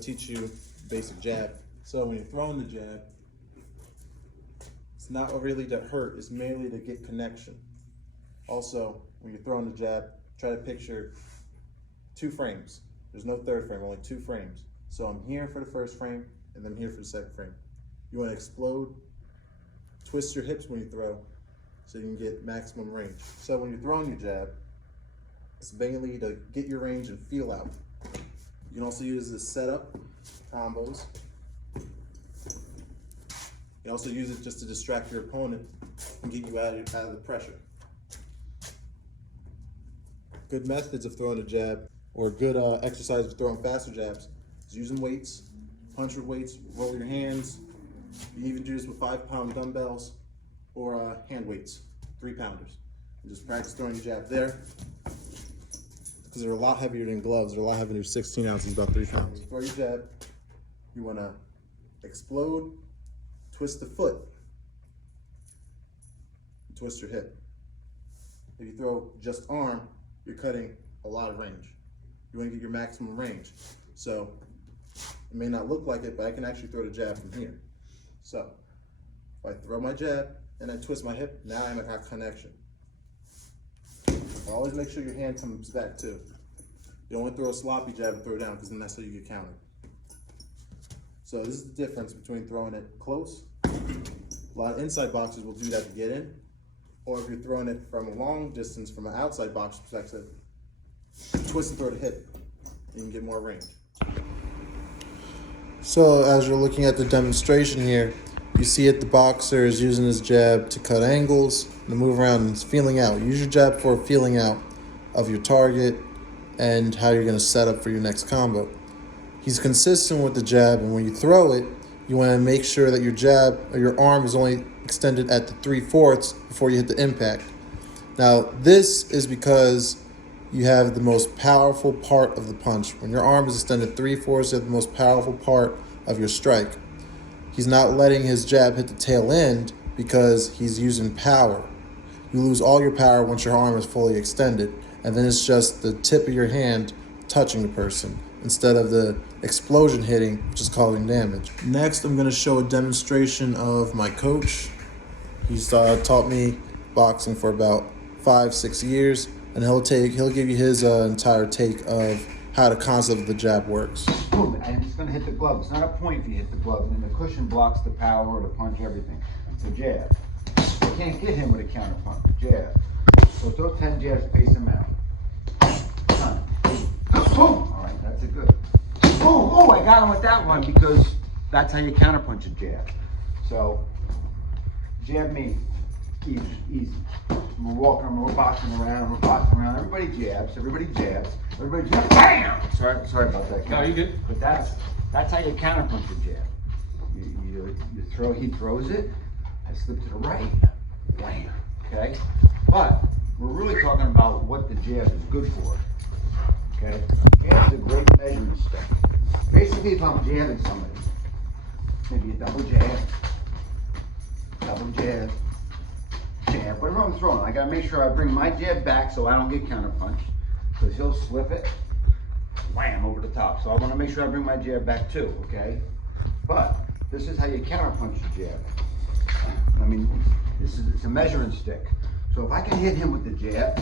to teach you basic jab. So when you're throwing the jab, it's not really to hurt, it's mainly to get connection. Also, when you're throwing the jab, try to picture 2 frames. There's no third frame, only 2 frames. So I'm here for the first frame, and then here for the second frame. You want to explode, twist your hips when you throw, so you can get maximum range. So when you're throwing your jab, it's mainly to get your range and feel out. You can also use this setup combos. You can also use it just to distract your opponent and get you out of the pressure. Good methods of throwing a jab, or good exercise of throwing faster jabs, is using weights, punch with weights, roll your hands. You can even do this with 5-pound dumbbells or hand weights, 3-pounders. And just practice throwing your jab there, because they're a lot heavier than gloves. They're a lot heavier than 16 ounces, about 3 pounds. Throw your jab, you want to explode, twist the foot, twist your hip. If you throw just arm, you're cutting a lot of range. You want to get your maximum range. So it may not look like it, but I can actually throw the jab from here. So if I throw my jab and I twist my hip, now I got connection. Always make sure your hand comes back too. You don't want to throw a sloppy jab and throw it down, because then that's how you get countered. So this is the difference between throwing it close. A lot of inside boxers will do that to get in. Or if you're throwing it from a long distance, from an outside boxer perspective, twist and throw the hip, and you can get more range. So as you're looking at the demonstration here, you see it, the boxer is using his jab to cut angles, to move around and feeling out. Use your jab for a feeling out of your target and how you're going to set up for your next combo. He's consistent with the jab, and when you throw it, you want to make sure that your jab or your arm is only extended at the 3/4 before you hit the impact. Now, this is because you have the most powerful part of the punch. When your arm is extended 3/4, you have the most powerful part of your strike. He's not letting his jab hit the tail end because he's using power. You lose all your power once your arm is fully extended, and then it's just the tip of your hand touching the person instead of the explosion hitting, which is causing damage. Next, I'm going to show a demonstration of my coach. He's taught me boxing for about 5-6 years, and he'll give you his entire take of how the concept of the jab works. Boom, and it's going to hit the glove. It's not a point if you hit the glove, and then the cushion blocks the power, the punch, everything. It's a jab. You can't get him with a counter punch. Jab. So throw 10 jabs, pace him out. Boom. All right, that's a good. Boom. Oh, I got him with that one, because that's how you counter punch a jab. So jab me. Easy. We're walking, we're boxing around, Everybody jabs. Bam! Sorry about that. No, you good. But that's how you counter punch a jab. You throw, he throws it, I slip to the right, bam. Okay? But we're really talking about what the jab is good for. Okay? Jab is a great measuring stick. Basically, if I'm jabbing somebody, maybe a double jab, jab, whatever I'm throwing, I gotta make sure I bring my jab back so I don't get counter punched, because he'll slip it, wham, over the top. So I wanna make sure I bring my jab back too, okay? But this is how you counter punch the jab. I mean, it's a measuring stick. So if I can hit him with the jab,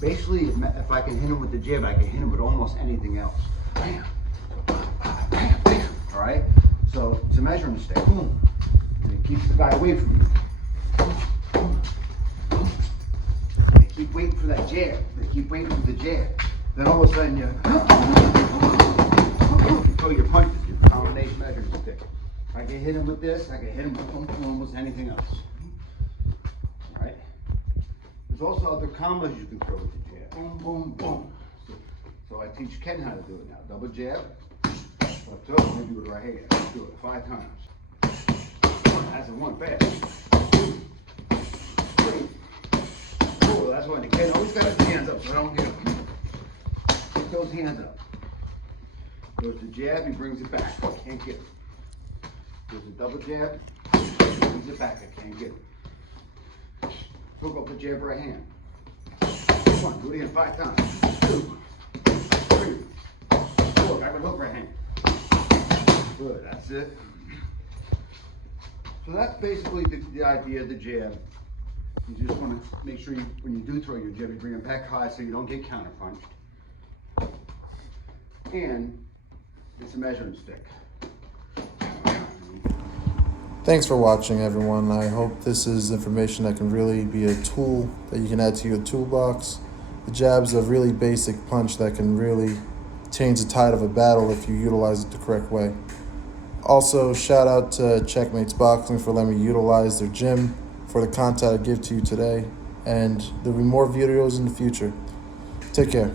basically, if I can hit him with the jab, I can hit him with almost anything else. Bam, bam, bam, all right? So it's a measuring stick, boom, and it keeps the guy away from you. They keep waiting for that jab. Then all of a sudden you throw your punches, your combination measuring stick. If I can hit him with this, I can hit him with almost anything else. All right? There's also other combos you can throw with the jab. Boom, boom, boom. So I teach Ken how to do it now. Double jab, left hook, let me do it right here. Let's do it 5 times. That's a 1, fast. 2, 3, 4. That's why the kid always got his hands up so I don't get him. Put those hands up. Goes the jab, he brings it back. I can't get it. Goes the double jab, brings it back. I can't get it. Hook up the jab right hand. 1, do it again 5 times. 2, 3, 4. That's it. So that's basically the idea of the jab. You just want to make sure when you do throw your jab, you bring it back high so you don't get counterpunched. And it's a measuring stick. Thanks for watching, everyone. I hope this is information that can really be a tool that you can add to your toolbox. The jab's a really basic punch that can really change the tide of a battle if you utilize it the correct way. Also, shout out to Checkmates Boxing for letting me utilize their gym for the content I give to you today. And there'll be more videos in the future. Take care.